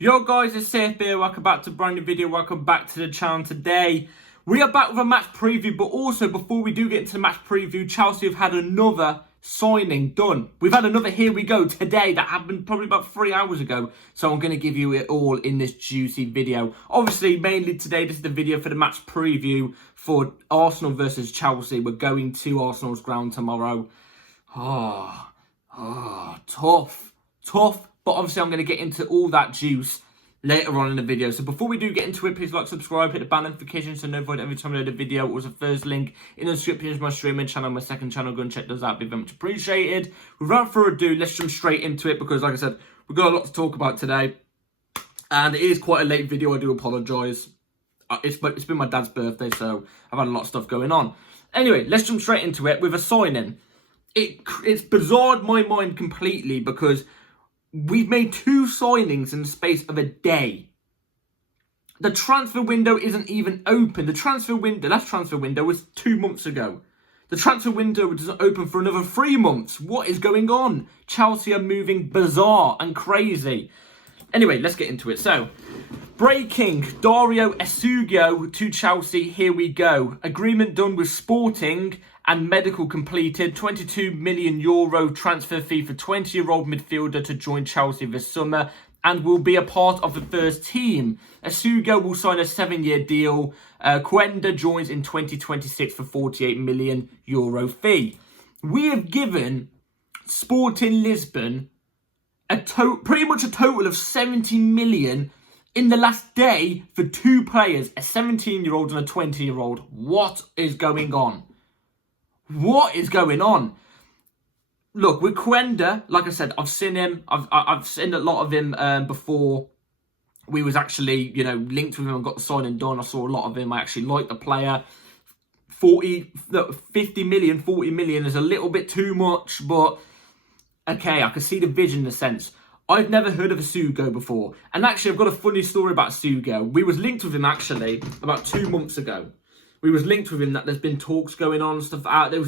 Yo guys, it's Safe here. Welcome back to a brand new video. Welcome back to the channel. Today we are back with a match preview, but also before we do get into the match preview, Chelsea have had another signing done. We've had another here we go today that happened probably about 3 hours ago, so I'm going to give you it all in this juicy video. Obviously, mainly today this is the video for the match preview for Arsenal versus Chelsea. We're going to Arsenal's ground tomorrow. Tough. But obviously, I'm going to get into all that juice later on in the video. So before we do get into it, please like, subscribe, hit the bell notification so notified every time I load a video. It was the first link in the description is my streaming channel, my second channel. Go and check those out. Be very much appreciated. Without further ado, let's jump straight into it because, like I said, we've got a lot to talk about today. And it is quite a late video. I do apologise. It's been my dad's birthday, so I've had a lot of stuff going on. Anyway, let's jump straight into it with a signing. It's bizarred my mind completely because we've made 2 signings in the space of a day. The transfer window isn't even open. The last transfer window was 2 months ago. The transfer window doesn't open for another 3 months. What is going on? Chelsea are moving bizarre and crazy. Anyway, let's get into it. So, breaking Dario Essugo to Chelsea. Here we go. Agreement done with Sporting and medical completed. €22 million transfer fee for 20-year-old midfielder to join Chelsea this summer and will be a part of the first team. Essugo will sign a 7-year deal. Quenda joins in 2026 for €48 million fee. We have given Sporting Lisbon pretty much a total of 70 million in the last day for 2 players, a 17-year-old and a 20-year-old. What is going on? What is going on? Look, with Quenda, like I said, I've seen him. I've seen a lot of him before we was actually, linked with him and got the signing done. I saw a lot of him. I actually like the player. 40 million is a little bit too much, but okay, I can see the vision in a sense. I've never heard of Essugo before. And actually, I've got a funny story about Essugo. We was linked with him, actually, about 2 months ago. We was linked with him that there's been talks going on and stuff like that. It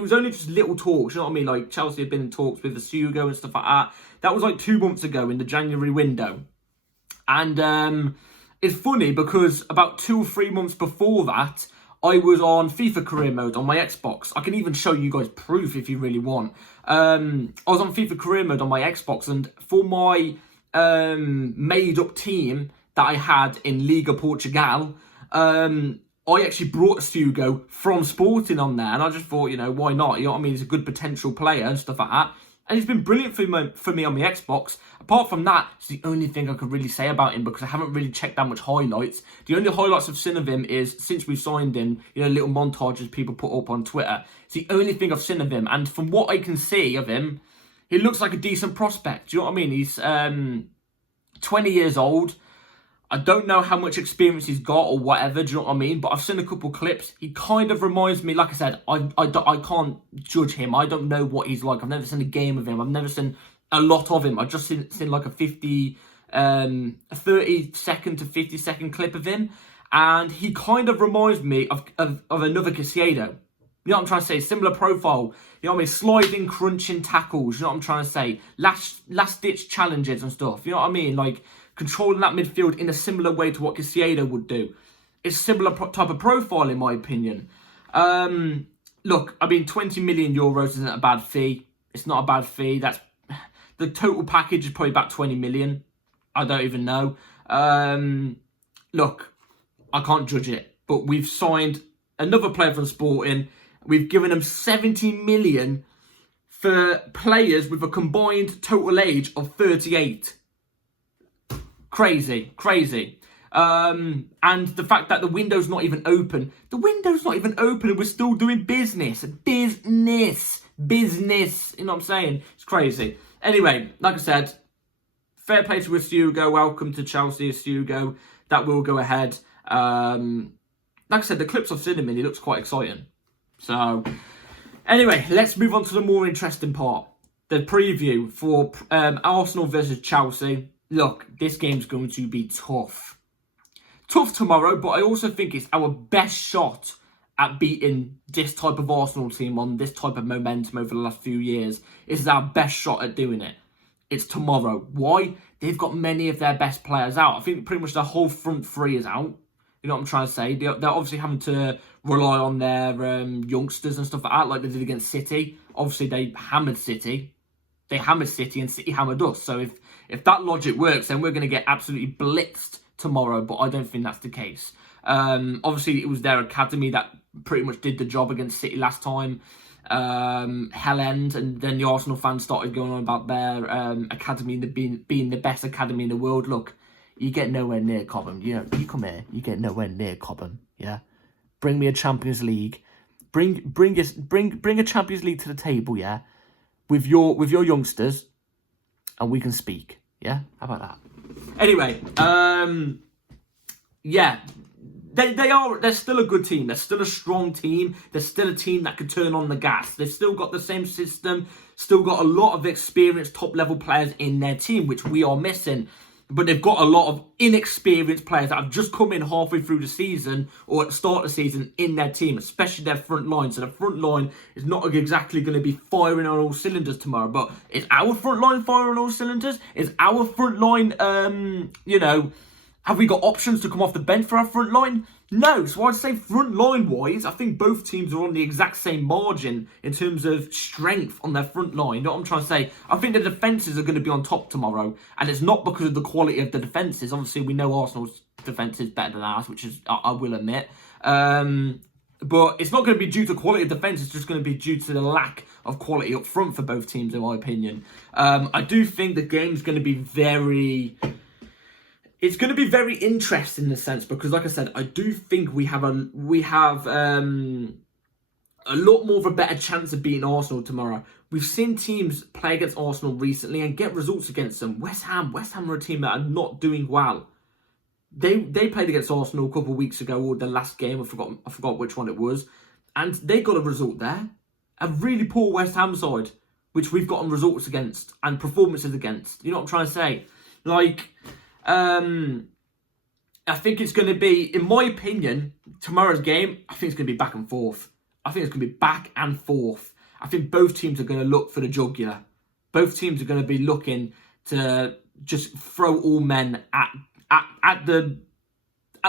was only just little talks, you know what I mean? Like, Chelsea had been in talks with Essugo and stuff like that. That was like 2 months ago in the January window. And it's funny because about 2 or 3 months before that, I was on FIFA career mode on my Xbox. I can even show you guys proof if you really want. I was on FIFA career mode on my Xbox, and for my made-up team that I had in Liga Portugal, I actually brought Essugo from Sporting on there, and I just thought, why not? You know what I mean? He's a good potential player and stuff like that. And he's been brilliant for me on the Xbox. Apart from that, it's the only thing I could really say about him because I haven't really checked that much highlights. The only highlights I've seen of him is since we signed him, little montages people put up on Twitter. It's the only thing I've seen of him. And from what I can see of him, he looks like a decent prospect. Do you know what I mean? He's 20 years old. I don't know how much experience he's got or whatever, do you know what I mean? But I've seen a couple clips. He kind of reminds me, like I said, I can't judge him. I don't know what he's like. I've never seen a game of him. I've never seen a lot of him. I've just seen like a 30-second to 50-second clip of him. And he kind of reminds me of another Caicedo. You know what I'm trying to say? Similar profile. You know what I mean? Sliding, crunching tackles. You know what I'm trying to say? Last-ditch challenges and stuff. You know what I mean? Like, controlling that midfield in a similar way to what Caicedo would do. It's a similar type of profile, in my opinion. Look, I mean, €20 million isn't a bad fee. It's not a bad fee. That's the total package is probably about 20 million. I don't even know. Look, I can't judge it. But we've signed another player from Sporting. We've given them 70 million for players with a combined total age of 38. Crazy. And the fact that the window's not even open. The window's not even open and we're still doing business. Business. You know what I'm saying? It's crazy. Anyway, like I said, fair play to Essugo. Welcome to Chelsea, Essugo. That will go ahead. Like I said, the clips I've seen him in, he looks quite exciting. So, anyway, let's move on to the more interesting part. The preview for Arsenal versus Chelsea. Look, this game's going to be tough. Tough tomorrow, but I also think it's our best shot at beating this type of Arsenal team on this type of momentum over the last few years. This is our best shot at doing it. It's tomorrow. Why? They've got many of their best players out. I think pretty much the whole front three is out. You know what I'm trying to say? They're obviously having to rely on their youngsters and stuff like they did against City. Obviously, they hammered City. They hammered City and City hammered us. So if that logic works, then we're going to get absolutely blitzed tomorrow. But I don't think that's the case. Obviously, it was their academy that pretty much did the job against City last time. Hell end, and then the Arsenal fans started going on about their academy being the best academy in the world. Look, you get nowhere near Cobham. You know, you come here, you get nowhere near Cobham. Yeah, bring me a Champions League, bring a Champions League to the table. Yeah, with your youngsters, and we can speak. Yeah, how about that? Anyway, yeah. They're still a good team. They're still a strong team. They're still a team that could turn on the gas. They've still got the same system, still got a lot of experienced top-level players in their team, which we are missing. But they've got a lot of inexperienced players that have just come in halfway through the season or at the start of the season in their team, especially their front line. So the front line is not exactly going to be firing on all cylinders tomorrow. But is our front line firing on all cylinders? Is our front line, you know... Have we got options to come off the bench for our front line? No. So I'd say front line-wise, I think both teams are on the exact same margin in terms of strength on their front line. You know what I'm trying to say? I think the defences are going to be on top tomorrow. And it's not because of the quality of the defences. Obviously, we know Arsenal's defence is better than ours, which is, I will admit. But it's not going to be due to quality of defence. It's just going to be due to the lack of quality up front for both teams, in my opinion. I do think the game's going to be very... It's going to be very interesting in a sense because, like I said, I do think we have a lot more of a better chance of beating Arsenal tomorrow. We've seen teams play against Arsenal recently and get results against them. West Ham are a team that are not doing well. They played against Arsenal a couple of weeks ago, or the last game. I forgot which one it was, and they got a result there. A really poor West Ham side, which we've gotten results against and performances against. You know what I'm trying to say? Like. I think it's going to be, in my opinion, tomorrow's game, I think it's going to be back and forth. I think it's going to be back and forth. I think both teams are going to look for the jugular. Both teams are going to be looking to just throw all men at the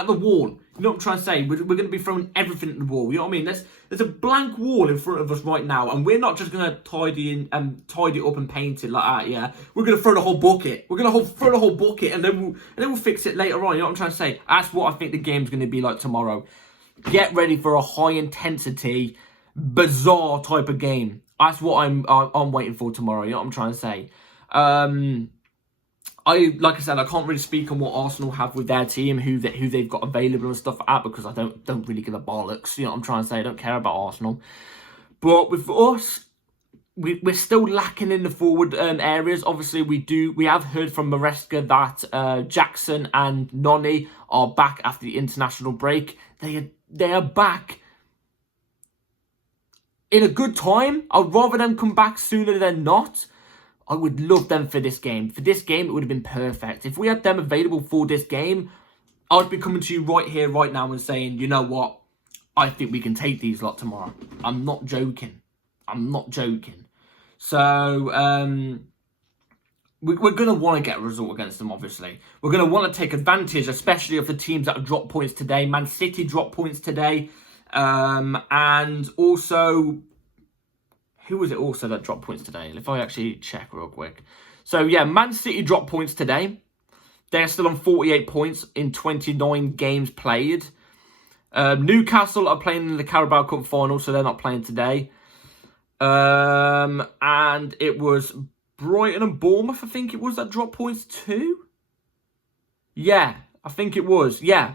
wall. You know what I'm trying to say? We're going to be throwing everything at the wall. You know what I mean? There's a blank wall in front of us right now, and we're not just going to tidy it up and paint it like that. Yeah, we're going to throw the whole bucket. We're going to throw the whole bucket, and then we'll fix it later on. You know what I'm trying to say? That's what I think the game's going to be like tomorrow. Get ready for a high intensity, bizarre type of game. That's what I'm waiting for tomorrow. You know what I'm trying to say? Like I said, I can't really speak on what Arsenal have with their team, who they've got available and stuff like that, because I don't really give a bollocks. You know what I'm trying to say? I don't care about Arsenal. But with us, we're still lacking in the forward areas. Obviously, we have heard from Maresca that Jackson and Noni are back after the international break. They are back in a good time. I'd rather them come back sooner than not. I would love them for this game. For this game, it would have been perfect. If we had them available for this game, I'd be coming to you right here, right now and saying, you know what? I think we can take these lot tomorrow. I'm not joking. I'm not joking. So, we're going to want to get a result against them, obviously. We're going to want to take advantage, especially of the teams that have dropped points today. Man City dropped points today. And also... Who was it also that dropped points today? If I actually check real quick. So, yeah, Man City dropped points today. They're still on 48 points in 29 games played. Newcastle are playing in the Carabao Cup final, so they're not playing today. And it was Brighton and Bournemouth, I think it was, that dropped points too. Yeah, I think it was. Yeah.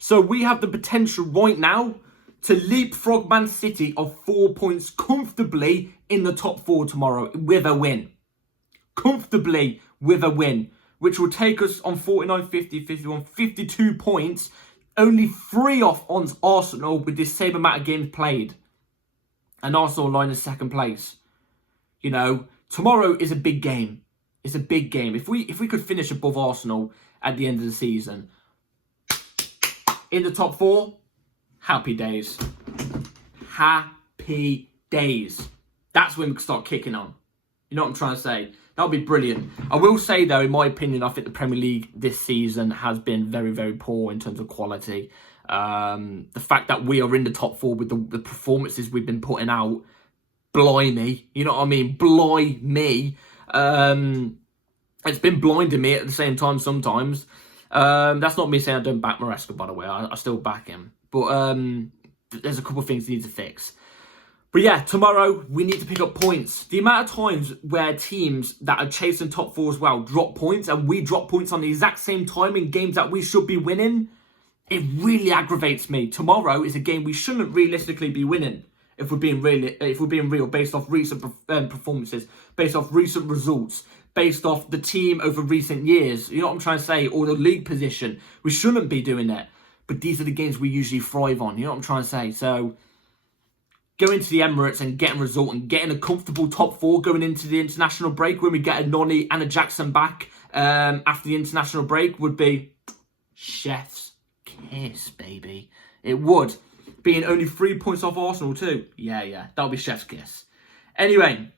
So, we have the potential right now to leapfrog Man City of 4 points comfortably in the top four tomorrow with a win. Comfortably with a win, which will take us on 49, 50, 51, 52 points. Only 3 off on Arsenal with this same amount of games played. And Arsenal line in second place. You know, tomorrow is a big game. It's a big game. If we could finish above Arsenal at the end of the season, in the top 4, happy days. Happy days. That's when we can start kicking on. You know what I'm trying to say? That'll be brilliant. I will say, though, in my opinion, I think the Premier League this season has been very, very poor in terms of quality. The fact that we are in the top 4 with the performances we've been putting out, blimey, you know what I mean? Blimey. It's been blinding me at the same time sometimes. That's not me saying I don't back Maresca, by the way. I still back him. But there's a couple of things he needs to fix. But yeah, tomorrow we need to pick up points. The amount of times where teams that are chasing top 4 as well drop points, and we drop points on the exact same time in games that we should be winning, it really aggravates me. Tomorrow is a game we shouldn't realistically be winning, if we're being real, based off recent performances, based off recent results, based off the team over recent years. You know what I'm trying to say? Or the league position. We shouldn't be doing that. But these are the games we usually thrive on. You know what I'm trying to say? So going to the Emirates and getting a result and getting a comfortable top 4 going into the international break, when we get a Noni and a Jackson back after the international break, would be chef's kiss, baby. It would. Being only 3 points off Arsenal too. Yeah. That'll be chef's kiss. Anyway,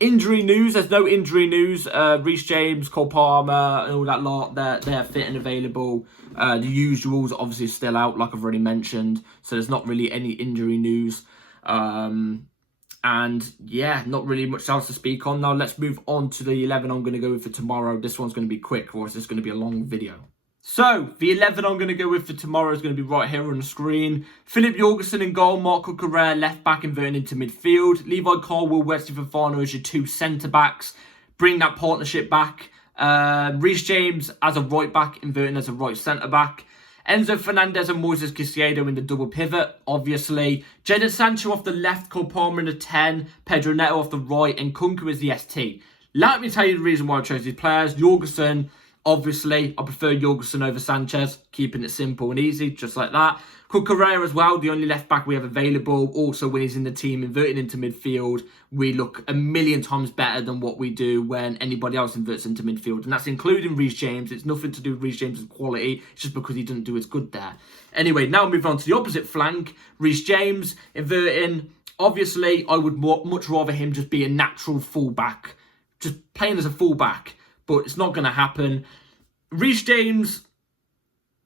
injury news. There's no injury news. Reece James, Cole Palmer, and all that lot, they're fit and available. The usuals obviously still out, like I've already mentioned. So there's not really any injury news. And yeah, not really much else to speak on. Now let's move on to the 11 I'm going to go with for tomorrow. This one's going to be quick, or it's going to be a long video. So, the 11 I'm going to go with for tomorrow is going to be right here on the screen. Philip Jorgensen in goal, Marco Correa left back inverting into midfield. Levi Colwill, Wesley Fofana as your 2 centre-backs. Bring that partnership back. Reece James as a right back, inverting as a right centre-back. Enzo Fernandez and Moises Caicedo in the double pivot, obviously. Jadon Sancho off the left, Cole Palmer in the 10. Pedro Neto off the right, and Kunku as the ST. Let me tell you the reason why I chose these players. Jorgensen, obviously, I prefer Jorgensen over Sanchez, keeping it simple and easy, just like that. Correa as well, the only left back we have available. Also, when he's in the team, inverting into midfield, we look a million times better than what we do when anybody else inverts into midfield. And that's including Reece James. It's nothing to do with Reece James' quality. It's just because he doesn't do as good there. Anyway, now moving on to the opposite flank. Reece James, inverting. Obviously, I would much rather him just be a natural fullback. Just playing as a fullback. But it's not going to happen. Reece James,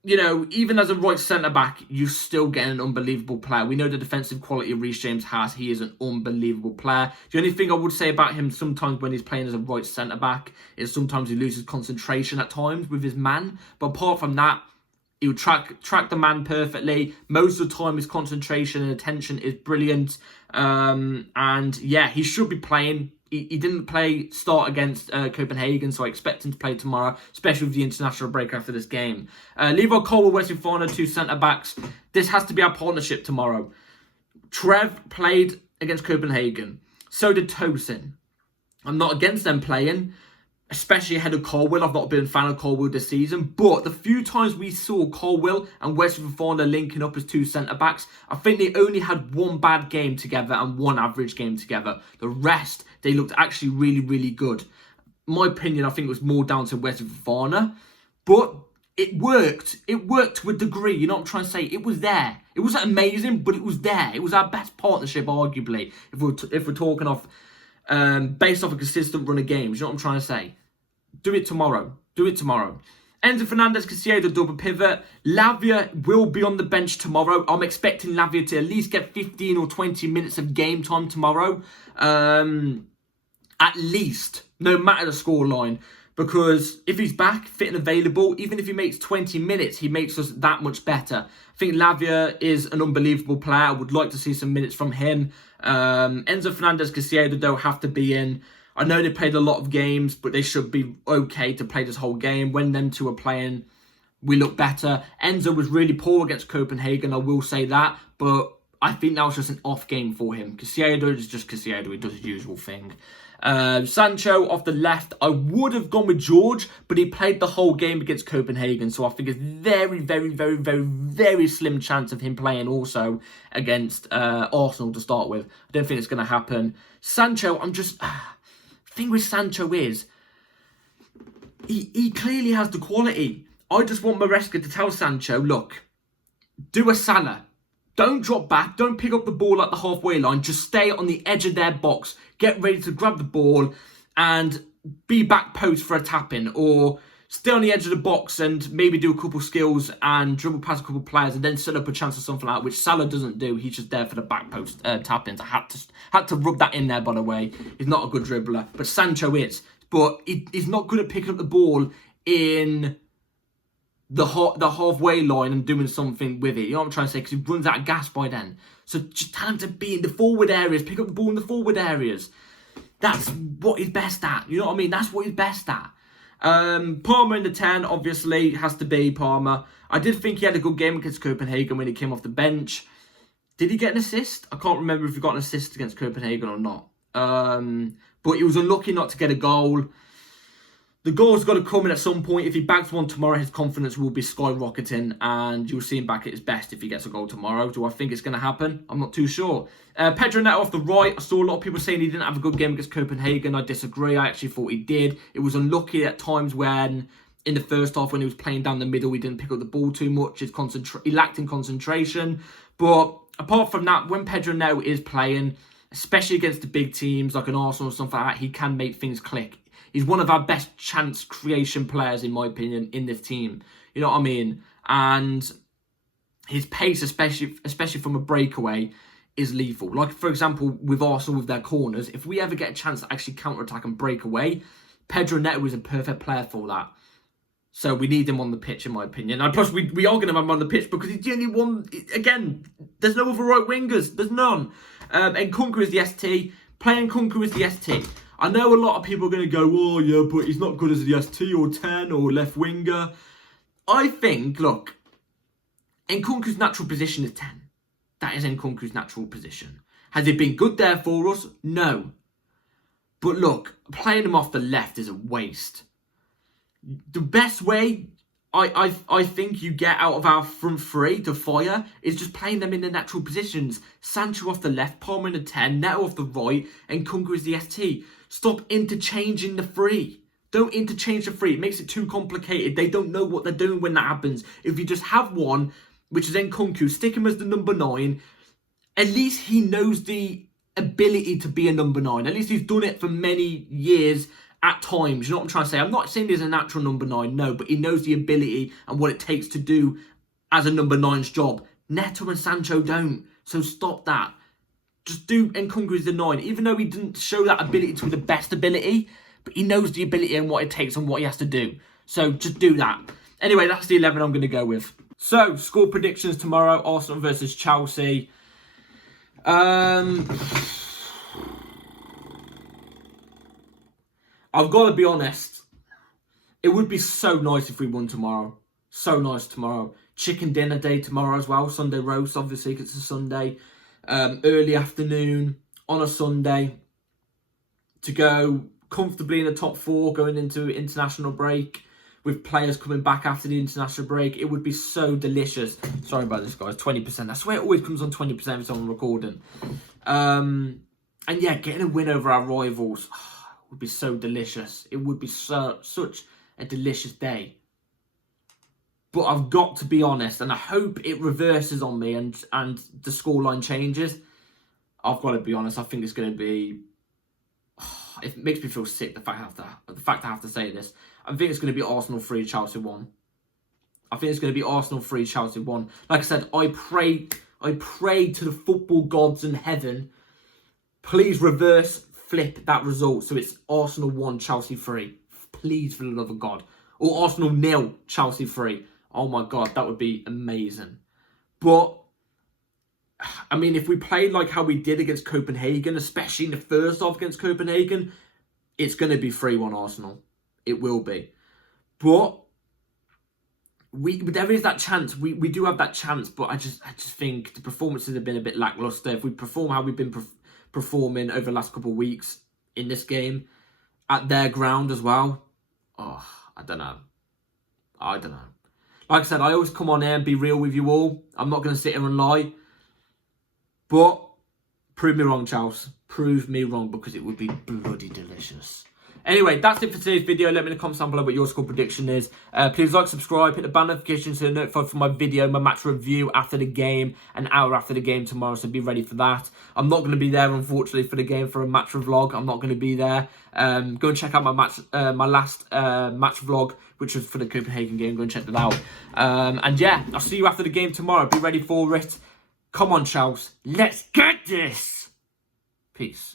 you know, even as a right centre-back, you still get an unbelievable player. We know the defensive quality Reece James has. He is an unbelievable player. The only thing I would say about him sometimes when he's playing as a right centre-back is sometimes he loses concentration at times with his man. But apart from that, he would track the man perfectly. Most of the time, his concentration and attention is brilliant. And yeah, he should be playing. He didn't start against Copenhagen, so I expect him to play tomorrow, especially with the international break after this game. Levi Colwill, Wesley Fofana, 2 centre-backs. This has to be our partnership tomorrow. Trev played against Copenhagen. So did Tosin. I'm not against them playing, especially ahead of Colwill. I've not been a fan of Colwill this season, but the few times we saw Colwill and Wesley Fofana linking up as 2 centre-backs, I think they only had 1 bad game together and 1 average game together. The rest, they looked actually really, really good. My opinion, I think it was more down to Wesley Fofana, but it worked. It worked to a degree, you know what I'm trying to say? It was there. It wasn't amazing, but it was there. It was our best partnership, arguably, if we're talking off, based off a consistent run of games, you know what I'm trying to say? Do it tomorrow. Do it tomorrow. Enzo Fernandez, Caicedo, double pivot. Lavia will be on the bench tomorrow. I'm expecting Lavia to at least get 15 or 20 minutes of game time tomorrow. At least, no matter the scoreline. Because if he's back, fit and available, even if he makes 20 minutes, he makes us that much better. I think Lavia is an unbelievable player. I would like to see some minutes from him. Enzo Fernandez, Caicedo, though, have to be in. I know they played a lot of games, but they should be okay to play this whole game. When them two are playing, we look better. Enzo was really poor against Copenhagen, I will say that. But I think that was just an off game for him. Caicedo is just Caicedo. He does his usual thing. Sancho off the left. I would have gone with George, but he played the whole game against Copenhagen. So I think it's very, very, very, very, very slim chance of him playing also against Arsenal to start with. I don't think it's going to happen. Sancho, thing with Sancho is, he clearly has the quality. I just want Maresca to tell Sancho, look, do a Salah. Don't drop back. Don't pick up the ball at the halfway line. Just stay on the edge of their box. Get ready to grab the ball and be back post for a tap-in. Or stay on the edge of the box and maybe do a couple skills and dribble past a couple players and then set up a chance or something like that, which Salah doesn't do. He's just there for the back post tap-ins. I had to rub that in there, by the way. He's not a good dribbler, but Sancho is. But he's not good at picking up the ball in the halfway line and doing something with it. You know what I'm trying to say? Because he runs out of gas by then. So just tell him to be in the forward areas. Pick up the ball in the forward areas. That's what he's best at. You know what I mean? That's what he's best at. Palmer in the 10, obviously, has to be Palmer. I did think he had a good game against Copenhagen when he came off the bench. Did he get an assist? I can't remember if he got an assist against Copenhagen or not. But he was unlucky not to get a goal. The goal's got to come in at some point. If he bags one tomorrow, his confidence will be skyrocketing, and you'll see him back at his best if he gets a goal tomorrow. Do I think it's going to happen? I'm not too sure. Pedro Neto off the right. I saw a lot of people saying he didn't have a good game against Copenhagen. I disagree. I actually thought he did. It was unlucky at times when, in the first half, when he was playing down the middle, he didn't pick up the ball too much. He lacked in concentration. But apart from that, when Pedro Neto is playing, especially against the big teams like an Arsenal or something like that, he can make things click. He's one of our best chance creation players, in my opinion, in this team. You know what I mean? And his pace, especially from a breakaway, is lethal. Like, for example, with Arsenal with their corners, if we ever get a chance to actually counter-attack and break away, Pedro Neto is a perfect player for that. So we need him on the pitch, in my opinion. And plus, we are going to have him on the pitch because he's the only one. Again, there's no other right wingers. There's none. And Nkunku is the ST. Playing Nkunku is the ST. I know a lot of people are going to go, oh, yeah, but he's not good as the ST or 10 or left winger. I think, look, Nkunku's natural position is 10. That is Nkunku's natural position. Has he been good there for us? No. But look, playing him off the left is a waste. The best way I think you get out of our front three to fire is just playing them in the natural positions. Sancho off the left, Palmer in the 10, Neto off the right, and Nkunku is the ST. Stop interchanging the three. Don't interchange the three. It makes it too complicated. They don't know what they're doing when that happens. If you just have one, which is Nkunku, stick him as the number 9, at least he knows the ability to be a number 9. At least he's done it for many years at times. You know what I'm trying to say? I'm not saying he's a natural number 9, no, but he knows the ability and what it takes to do as a number 9's job. Neto and Sancho don't. So stop that. Just do Nkunku as the 9. Even though he didn't show that ability to the best ability, but he knows the ability and what it takes and what he has to do. So just do that. Anyway, that's the 11 I'm going to go with. So, score predictions tomorrow. Arsenal versus Chelsea. I've got to be honest. It would be so nice if we won tomorrow. So nice tomorrow. Chicken dinner day tomorrow as well. Sunday roast, obviously, because it's a Sunday. Early afternoon on a Sunday. To go comfortably in the top 4 going into international break. With players coming back after the international break. It would be so delicious. Sorry about this, guys. 20%. I swear it always comes on 20% every time I'm recording. And yeah, getting a win over our rivals would be so delicious. It would be such a delicious day. But I've got to be honest, and I hope it reverses on me and the scoreline changes. I've got to be honest. I think it's going to be... it makes me feel sick, the fact I have to say this. I think it's going to be Arsenal 3, Chelsea 1. I think it's going to be Arsenal 3, Chelsea 1. Like I said, I pray to the football gods in heaven, please flip that result so it's Arsenal 1, Chelsea 3. Please, for the love of God. Or Arsenal 0, Chelsea 3. Oh my God, that would be amazing. But, I mean, if we played like how we did against Copenhagen, especially in the first half against Copenhagen, it's going to be 3-1 Arsenal. It will be. But there is that chance. We do have that chance, but I just think the performances have been a bit lackluster. If we perform how we've been performing over the last couple of weeks in this game, at their ground as well, oh, I don't know. Like I said, I always come on here and be real with you all. I'm not going to sit here and lie. But prove me wrong, Charles. Prove me wrong, because it would be bloody delicious. Anyway, that's it for today's video. Let me in the comments down below what your score prediction is. Please like, subscribe, hit the bell notification so you're notified for my video, my match review after the game, an hour after the game tomorrow, so be ready for that. I'm not going to be there, unfortunately, for the game for a match vlog. I'm not going to be there. Go and check out my last match vlog, which was for the Copenhagen game. Go and check that out. And yeah, I'll see you after the game tomorrow. Be ready for it. Come on, Charles. Let's get this. Peace.